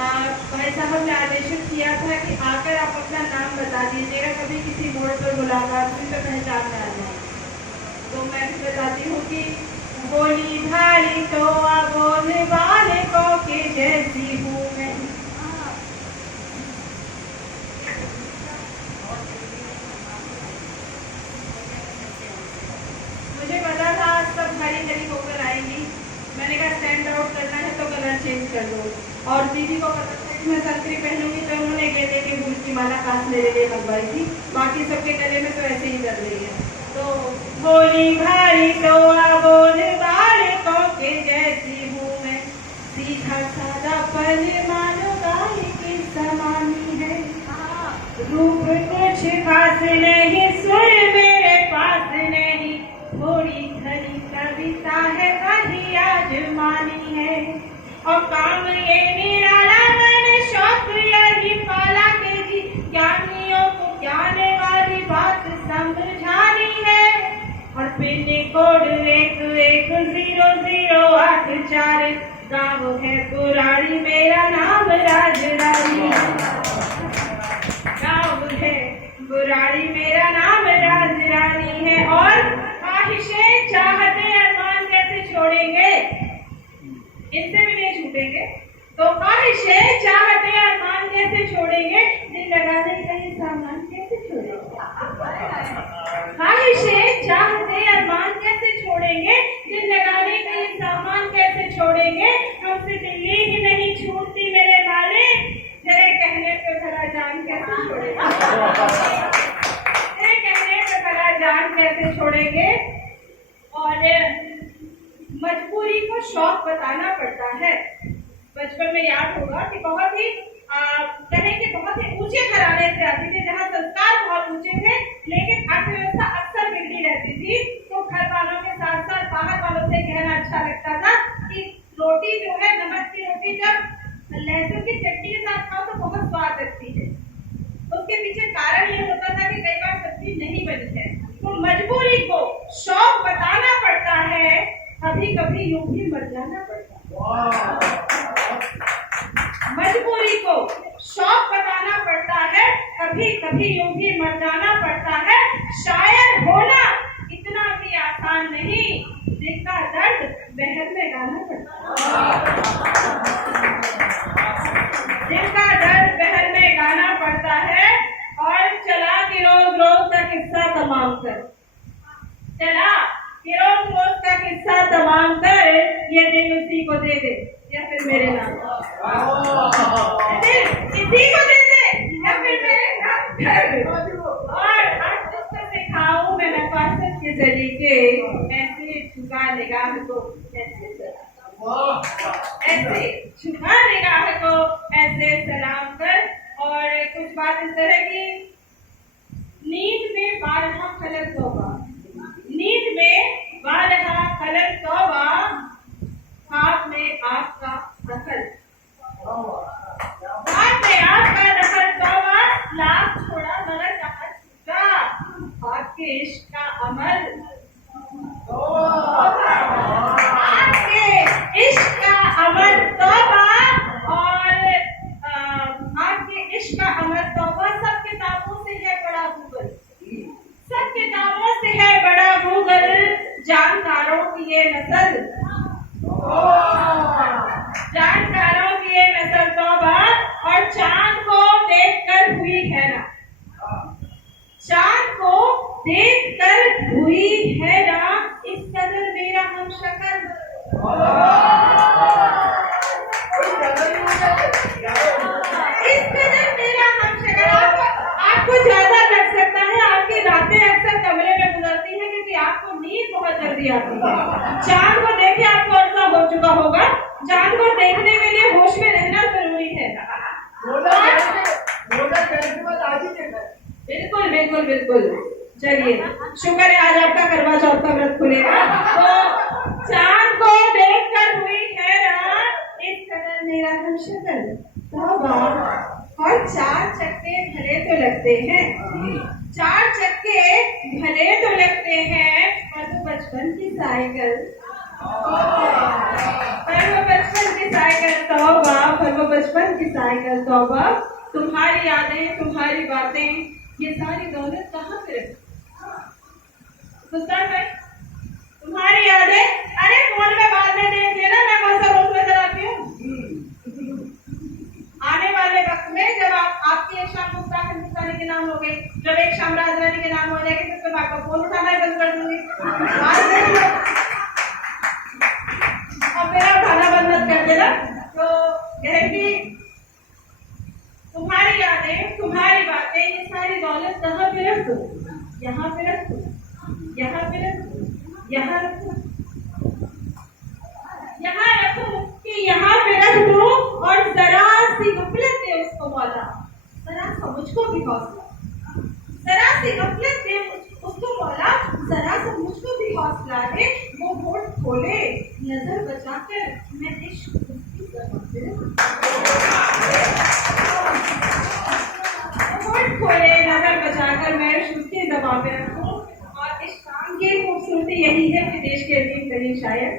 भाई साहब ने आदेशित किया था कि आकर आप अपना नाम बता दीजिएगा, कभी किसी मोड़ पर मुलाकात हुई तो पहचान में आ जाए। तो मैं भी बताती हूँ कि बोली भाई तो बोलने वाले को के जैसी हूँ मैं। मुझे पता था सब हरी हरी होकर आएंगी। मैंने कहा स्टैंड आउट करना है तो कलर चेंज कर दो। और दीदी को पता था कि मैं संतरी पहनूंगी तो उन्होंने गेंदे के फूल की माला खास मेरे लिए मंगवाई थी। बाकी सबके गले में तो ऐसे ही कर रही है। तो बोली भाई तो बोले वाले को के जैसी हूँ मैं, सीधा सादा पल मानो गाय की समानी है। रूप कुछ खास नहीं, सुर मेरे पास नहीं, थोड़ी घड़ी कविता है वही आजमानी है। और काम ये निराला मैंने शौक यही पाला के जी, ज्ञानियों को ज्ञान वाली बात समझानी है। और पिन कोड 110084, गाँव है पुरानी, मेरा नाम राजरानी है। गाँव है पुरानी, मेरा नाम राजरानी है। और ख्वाहिशें चाहते अरमान कैसे छोड़ेंगे, इनसे भी नहीं छूटेंगे। तो ख्वाहिशें चाहते अरमान कैसे छोड़ेंगे, दिल लगाने कहीं सामान कैसे छोड़ेंगे। ख्वाहिशें चाहते अरमान कैसे छोड़ेंगे, दिल लगाने कहीं सामान कैसे छोड़ेंगे। हमसे दिल्ली ही नहीं छूटती मेरे वाले, जरा कहने पे भला जान कैसे छोड़ेंगे। जरा कहने पे भला जान कैसे छोड़ेंगे। और मजबूरी को शौक बताना पड़ता है। बचपन में याद होगा कि बहुत ही कहें कि बहुत ही ऊंचे घराने से आती थी, जहाँ संस्कार बहुत ऊंचे थे, लेकिन अर्थव्यवस्था अक्सर बिगड़ी रहती थी। तो घर वालों के साथ साथ बाहर वालों से कहना अच्छा लगता था कि रोटी जो है, नमक की रोटी जब लहसुन की चटनी के साथ खाओ तो बहुत स्वाद लगती है। उसके पीछे कारण ये होता था कि कई बार सब्जी नहीं बनी है, तो मजबूरी को शौक बताना पड़ता है। कभी कभी यूं भी मर जाना पड़ता है। मजबूरी को शौक बताना पड़ता है, कभी कभी यूं भी मर जाना पड़ता है। शायर होना इतना भी आसान नहीं, दिल का दर्द बहर में गाना पड़ता है। दिल का दर्द बहर में गाना पड़ता है। और चला कि रोज रोज का किस्सा तमाम कर, चला कि रोज रोज का किस्सा तमाम कर, ये दिल उसी को दे दे या फिर मेरे नाम, दिल किसी को दे दे या फिर मेरे नाम कर। और आज जिसको सिखाऊं मैं नफासत के सलीके, ऐसे झुका निगाह को ऐसे झुका निगाह को ऐसे सलाम कर। और कुछ बात इस तरह की, नींद में बारहा खलक तौबा, नींद में बारहा खलक तौबा, हाथ में आपका दखल, हाथ में आपका दखल तौबा, लाख छोड़ा मगर कहा छूटा, आपके इश्क का अमल, आपके इश्क का अमल तौबा। और आपके इश्क का अमल तौबा। सब किताबों से है बड़ा गूगल, सब किताबों से है बड़ा गूगल, जानकारों की ये नस्ल, जानकारों की ये नस्ल तौबा। और चांद को देखकर हुई हैरान, चांद को देखकर हुई हैरान, इस कदर मेरा हम शक्ल, इस कदर मेरा हम शक्ल। आपको ज्यादा लग सकता है, आपकी रातें अक्सर कमरे में गुजरती हैं क्योंकि आपको नींद बहुत जल्दी आती है। चांद को देखे आपको अर्सा हो चुका होगा। चांद को देखने के लिए होश में रहना जरूरी है। बिल्कुल बिल्कुल बिल्कुल। चलिए, शुक्र है आज आपका करवा चौथ का व्रत खुलेगा। तो चांद को देखकर हुई हैरान, इस कदर मेरा हम शक्ल तौबा। और चार चक्के भले तो लगते हैं, चार चक्के भले तो लगते हैं, पर वो बचपन की साइकिल, पर वो बचपन की साइकिल तौबा, पर वो बचपन की साइकिल तौबा। तुम्हारी यादें, तुम्हारी बातें, ये सारी दौलत कहाँ पे रखी? भाई, तुम्हारी यादें, अरे फोन में बाद में देख लेना, मैं कौन सा रोज नजर आती हूँ। आने वाले वक्त में जब आपकी एक शाम मुफ्ता हिंदुस्तानी के नाम हो गई, जब एक शाम राजधानी के नाम हो जाएगी, तो आपका फोन उठाना ही बंद कर दूंगी। और मेरा उठाना बंद मत कर देना। तो कहेंगी तुम्हारी यादें, तुम्हारी बातें, ये सारी दौलत कहाँ पे रख दो? यहाँ पे रख दो, यहाँ पे रख दो, यहाँ रखो, यहाँ रखो कि यहाँ पे रख दो। और जरा सी गफलत दे उसको मौला, जरा सा मुझको भी हौसला, जरा सी गफलत दे उसको मौला, जरा सा मुझको भी हौसला दे। वो होठ खोले नजर बचाकर, मैं इश्क उसकी होठ खोले नजर बचाकर, मैं इश्क उसकी ज़बान पे रखूं। और इस काम की खूबसूरती यही है कि देश के अजीम तरीन शायर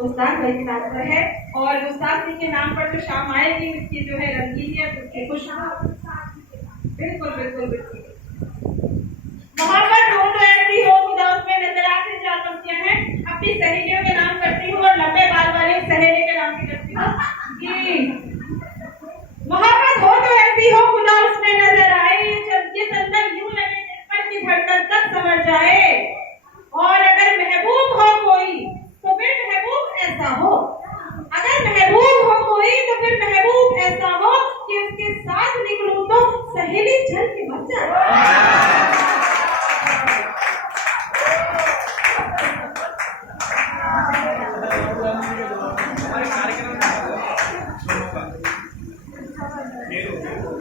उस्ताद भाई के नाम पर है, और उस्ताद जी के नाम पर जो शाम आएगी उसकी जो है रंगीनियत, उसकी खुशबू, बिल्कुल बिल्कुल बिल्कुल। मोहब्बत हो तो ऐसी हो खुदा उसमें नजर आते चार पंक्तियां हैं। अपनी सहेलियों के नाम करती हूँ और लंबे बाल वाली सहेली के नाम भी करती हूँ कि मोहब्बत हो तो ऐसी हो खुदा उसमें नजर आए, ये चंदन यूं लगे पर की धड़कन तक समझ जाए। और अगर महबूब हो कोई तो फिर महबूब ऐसा हो, अगर महबूब हो कोई तो फिर महबूब ऐसा हो कि उसके साथ निकलूं तो सहेली जल के मर जाए।